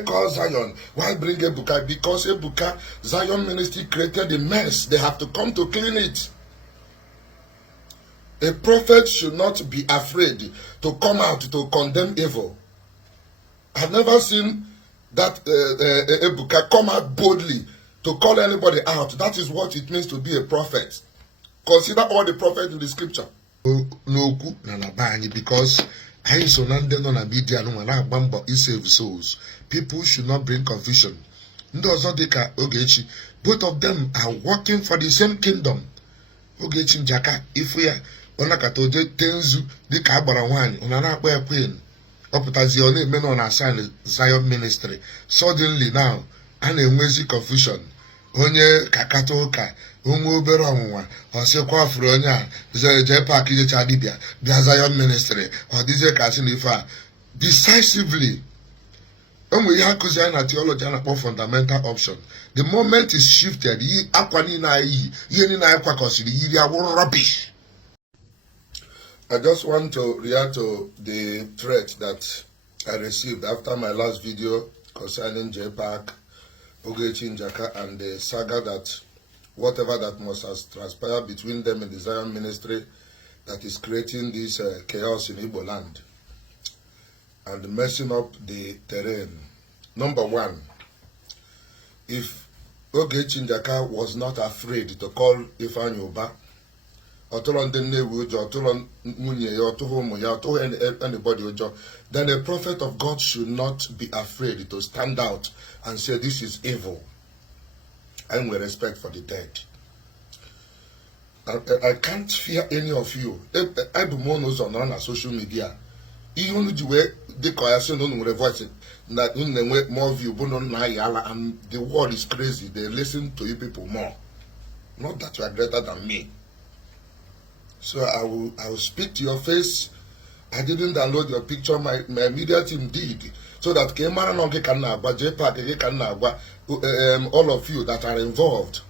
Why call Zion? Why bring Ebuka? Because Ebuka, Zion ministry created a mess. They have to come to clean it. A prophet should not be afraid to come out to condemn evil. I've never seen that Ebuka come out boldly to call anybody out. That is what it means to be a prophet. Consider all the prophets in the scripture. Because save souls. People should not bring confusion. Ogechi, both of them are working for the same kingdom. Ogechi Njaka, if we are Onakatoje Tenzu, the Kabarawan, Onana Queen, Oputazione men on assign Zion ministry. Suddenly now, and a music confusion. Onye kakatoka ungu obere ọnwụnwa ọsịkwa afronya je park ije chadibia bịa Zion ministry ọ dịzie ka asị n'ife a decisively onwe ihe akụzi anyị na theology a na-akpọ fundamental option. The moment is shifted, akwa niile anyị ihe niile anyị kwakọsiri yiri awụrụ rubbish. I just want to react to the threat that I received after my last video concerning J Park, Ogechi Njaka, and the saga that whatever that must have transpired between them in the Zion ministry that is creating this chaos in Igbo land and messing up the terrain. Number one, if Ogechi Njaka was not afraid to call Ifeanyi Uba, anybody, then a prophet of God should not be afraid to stand out and say this is evil, and with respect for the dead. I can't fear any of you. I do more knows on social media. Even the way the coalition on the voice that more view, and the world is crazy. They listen to you people more. Not that you are greater than me. So I will speak to your face. I didn't download your picture. My media team did, so that all of you that are involved.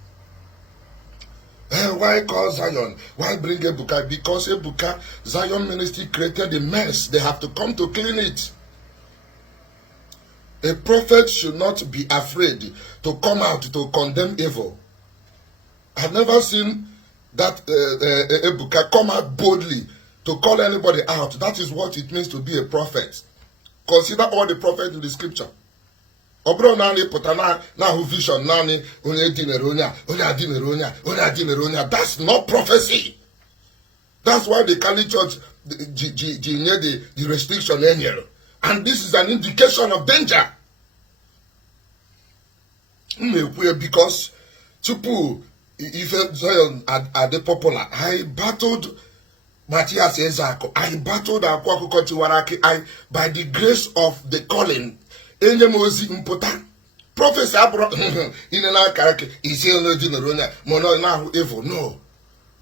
Why call Zion? Why bring Ebuka? Because Ebuka, Zion ministry created a mess. They have to come to clean it. A prophet should not be afraid to come out to condemn evil. I've never seen that Ebuka come out boldly to call anybody out. That is what it means to be a prophet. Consider all the prophets in the scripture. Obro nani potana na vision nani onye dineronya. That's not prophecy. That's why the Catholic Church the restriction annual. And this is an indication of danger. Because people, if Zion are the popular, I battled Matthias Ezako, I battled Akwaku Kochiwaraki, by the grace of the calling, Enyemozi Mpota, Professor Abra, in an Akaraki, is no general, mono evil. No.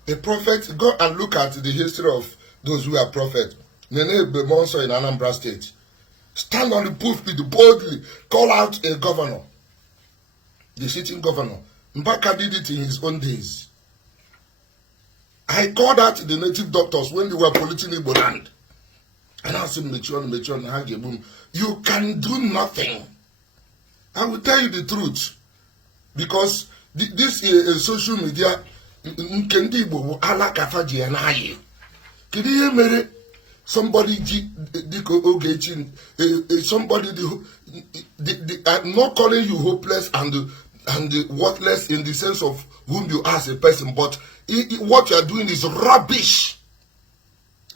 A prophet, go and look at the history of those who are prophets. Nene Bemonso in Anambra State. Stand on the pulpit boldly, call out a governor, the sitting governor. Mbaka did it in his own days. I called out the native doctors when they were polluting Igbo land. And I said, you can do nothing. I will tell you the truth. Because this is social media. Somebody somebody I'm not calling you hopeless and worthless in the sense of whom you are as a person, but what you are doing is rubbish.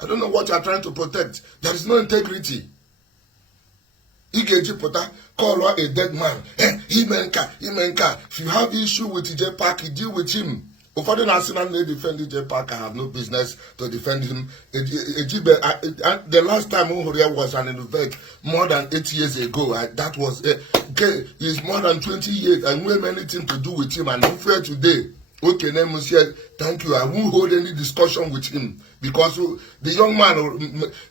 I don't know what you are trying to protect. There is no integrity. Ogechi Pota call a dead man. Imenka. If you have issue with TJ Park, you deal with him. Ufadu National may defend TJ Park. I have no business to defend him. The last time Uhuria was an event more than 8 years ago. That was okay. It's more than 20 years. I won't have anything to do with him. And unfair today. Okay, Nemu said, thank you. I won't hold any discussion with him because the young man,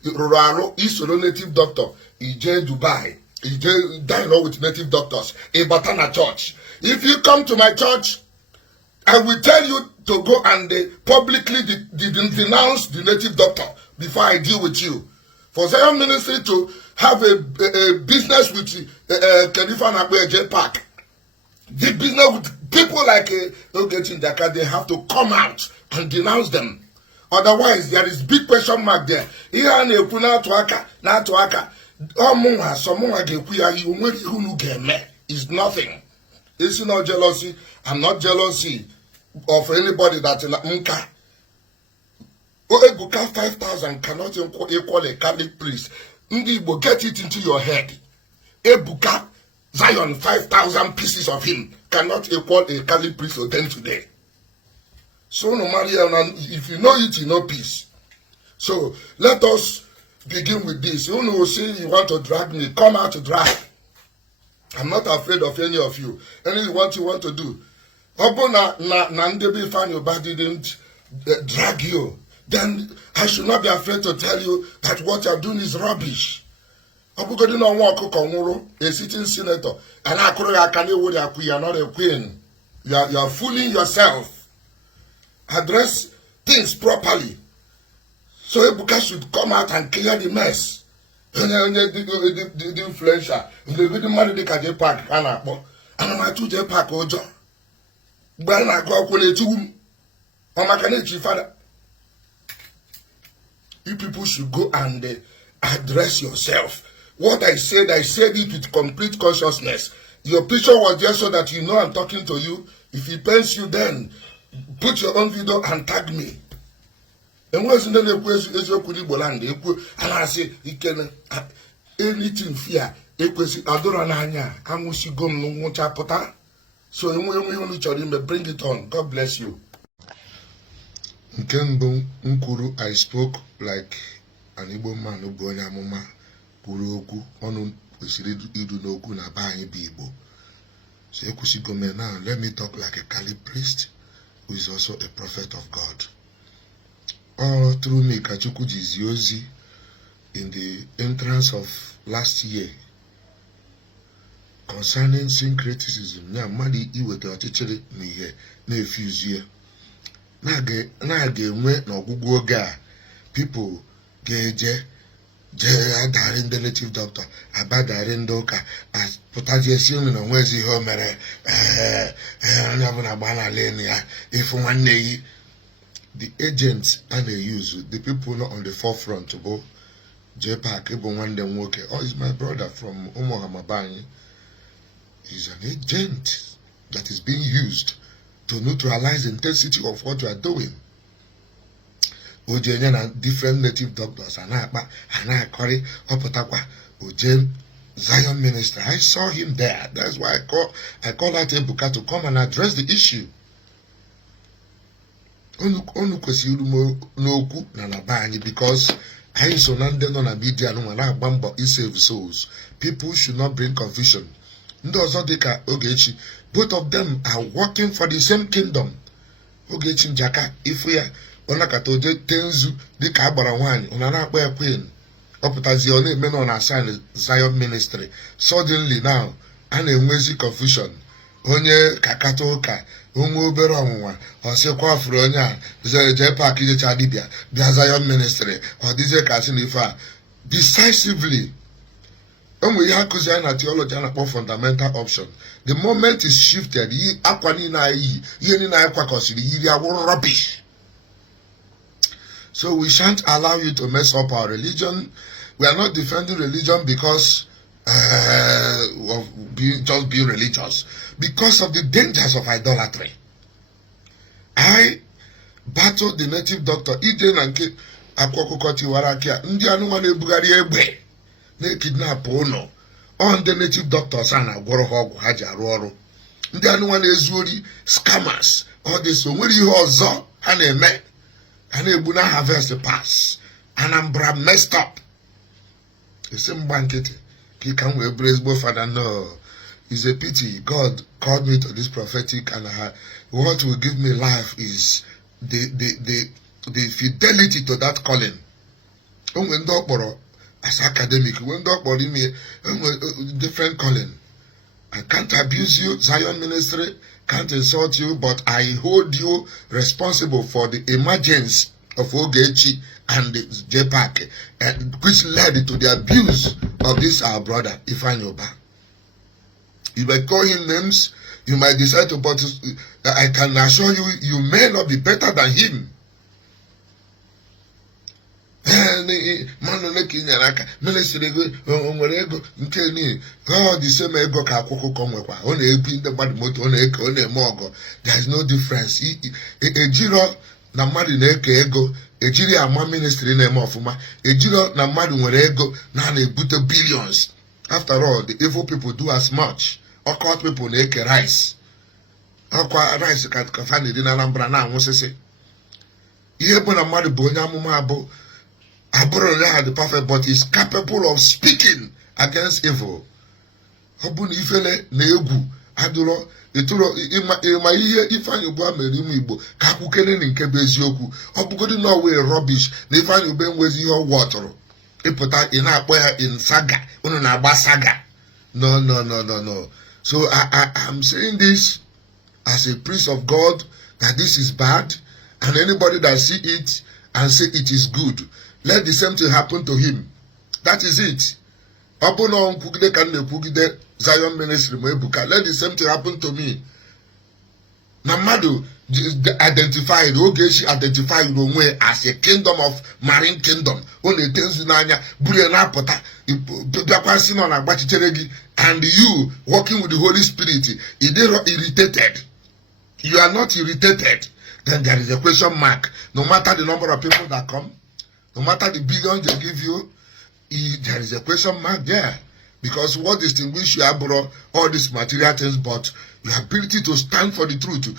Roraro, is a native doctor. He just Dubai. He just dialogue with native doctors. A Batana church. If you come to my church, I will tell you to go and publicly denounce the native doctor before I deal with you. For Zion Ministry to have a business with Kenifan Akwe Park, the business with people like Ogechi Okeke, they have to come out and denounce them. Otherwise, there is big question mark there. Here and na to aka. It's nothing. It's not jealousy. I'm not jealousy of anybody that's in Nka. Ebuka 5,000 cannot equal a Catholic priest. Igbo, get it into your head. Ebuka, Zion, 5,000 pieces of him cannot equal a Catholic priest of them today. So no matter if you know it, you know peace. So let us begin with this. You know, say you want to drag me, come out to drag. I'm not afraid of any of you. Anything what you want to do. Obo na ndebi fan your body didn't drag you. Then I should not be afraid to tell you that what you're doing is rubbish. Obo go no walk Okonguru, a sitting senator, and you're not a queen. You are fooling yourself. Address things properly. So Ebuka should come out and clear the mess. The influencer, the good man the J Park, and I told J Park Ojo. But I go to my father. You people should go and address yourself. What I said it with complete consciousness. Your picture was there so that you know I'm talking to you. If it pains you, then put your own video and tag me. And once in the and I say, you can anything fear. So bring it on. God bless you. Nkembu Nkuru, I spoke like an Igbo man Ugonya Mama Puroku Onu Usiri Idu Noku na ba anyị bụ Igbo. So Ekusigome now, let me talk like a Kali priest who is also a prophet of God. All through me Kachuku Jiziozi in the entrance of last year concerning syncretism. Nya mmadụ iweta ọchịchịrị n'ihe na-efuzie. Na-aga enwe n'ọgwụgwụ oge a people ga-eje adari ndị native doctor abadari ndị ụka pụtazie si unu na nwezi ihe o mere onye ọbụla gba n'ala enu ya ịfụ nwanne yi. The agents and they use the people not on the forefront bụ J Park bụ nwanne nwoke. Oh, is my brother from Umuhamabani. He's an agent that is being used to neutralize the intensity of what you are doing. Ojenye and different native doctors and Kori Opotakwa Ojen Zion minister. I saw him there. That's why I call out Ebuka to come and address the issue. Onu kwesịrị n'okwu na nabanye because anyị so na ndị nọ na media nwa na-agba mbọ save souls. People should not bring confusion. Ndị ọzọ dịka Ogechi, both of them are working for the same kingdom. Ogechi njaka ifu ya ọnakata oje tenzu dịka agbara nwanyị ọ na-akpọ ya queen. Ọ pụtazi ọ na-eme na ọ na-assign Zion ministry. Suddenly now a na-enwezi confusion. Onye kakata ụka onwe obere ọnwụnwa ọ sịkwa afụrụ onye a J Park ijecha dibịa bịa Zion ministry ọ dịzie ka asị na ife a decisively. Onwe ihe akụzi anyị na theology a na-akpọ fundamental option. The moment is shifted, akwa niile anyị ihe niile anyị kwakọsiri yiri awụrụ rubbish. So we shan't allow you to mess up our religion. We are not defending religion because of just being religious, because of the dangers of idolatry. I battled the native doctor ije na nke akwụkwọ tiwara aka ndị anụmanụ na-ebugharị egbe na-ekidnap ụnọ ọ ndị native doctors a na-agwọrọ ha ọgwụ ha ji arụ ọrụ. Ndị anụmanụ na-ezu ori scammers ọ dị so nwere ihe ọzọ ha na-eme ha na-egbu na harvest pass. Anambra messed up. Ese mgba nkịtị ka can we praise both father? No, it's a pity. God called me to this prophetic, and what will give me life is the fidelity to that calling. When doctor as academic, when doctor me different calling. I can't abuse you, Zion ministry, can't insult you, but I hold you responsible for the emergence of Ogechi and J-Pack, which led to the abuse of this our brother Ifeanyi Oba. You might call him names, you might decide to, but I can assure you, you may not be better than him. Ministry God the same ego ka akwụkwọ konwekwa ọ na-ebi ndị mmadụ moto ọ na-eke ọ na-eme ọgọ. There is no difference. Ejiro na mmadụ na-eke ego ejiri ama ministry na-eme ọfụma. Ejiro na mmadụ nwere ego na-ebute billions. After all, the evil people do as much. Occult people na-eke rice. Ọkwa rice ka fa na-eri na Anambra na anwụsịsị. Ihe bụ na mmadụ bụ onye amụma abụ abụrụ na the prophet, but is capable of speaking against evil. Ọ bụ na ifele na egwu adụrọ eturo ịma ihe Ifeanyi Oba mere ime Igbo ka akwụkere na nke bụ eziokwu. Ọ bụgodị na ọwee rubbish na Ifeanyi Oba enwezi ihe ọgwụ ọtụrụ ịpụta ị na-akpọ ya in saga unu na-agba saga. No. So I'm saying this as a priest of God, that this is bad, and anybody that see it and say it is good, let the same thing happen to him. That is it. Zion Ministry, Ebuka, let the same thing happen to me. Namadu identified, Ogechi identified as a kingdom of marine kingdom. Only things in Anya, Bulianapota, and you working with the Holy Spirit, irritated. You are not irritated. Then there is a question mark. No matter the number of people that come, no matter the billions they give you, there is a question mark there. Because what distinguishes you abroad all these material things, but your ability to stand for the truth.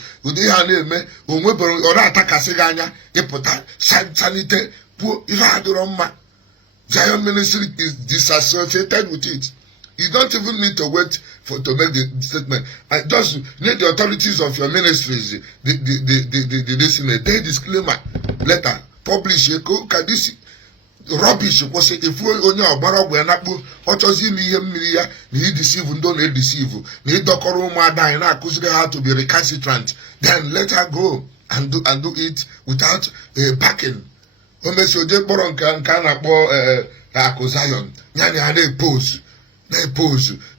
Zion Ministry is disassociated with it. You don't even need to wait to make the statement. I just need the authorities of your ministries, the disclaimer letter, publish it. This rubbish was if we only are barrel and apple, or just in the he deceive and don't deceive. Need Dokoroma dying, they have to be recalcitrant. Then let her go and do it without backing. Zion, they pose.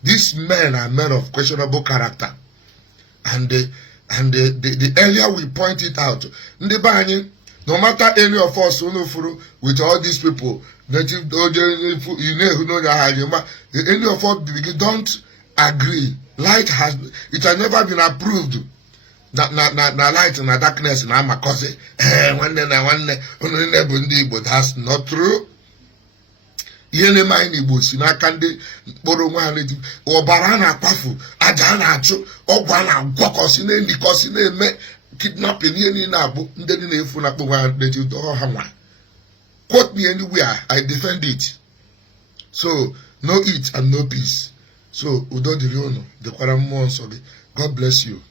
These men are men of questionable character, and the earlier we point it out, no matter any of us with all these people, native, any of us don't agree. Light has never been approved. Na light and darkness na makoze. That's not true. Yene mind Igbo si n'aka ndị mkpụrụ nwa ha n'eji ọbara na-akwafu aja na-achụ ọgwụ a na-agwakọsi na-elikọsi na-eme kidnapping ihe niile na-abụ ndị na-efu na akpụ nwa ha n'eji ha nwa. Quote me anywhere, I defend it. So no eat and no peace. So udo dịrị unu dịkwara mmụọ nsọ gị. God bless you.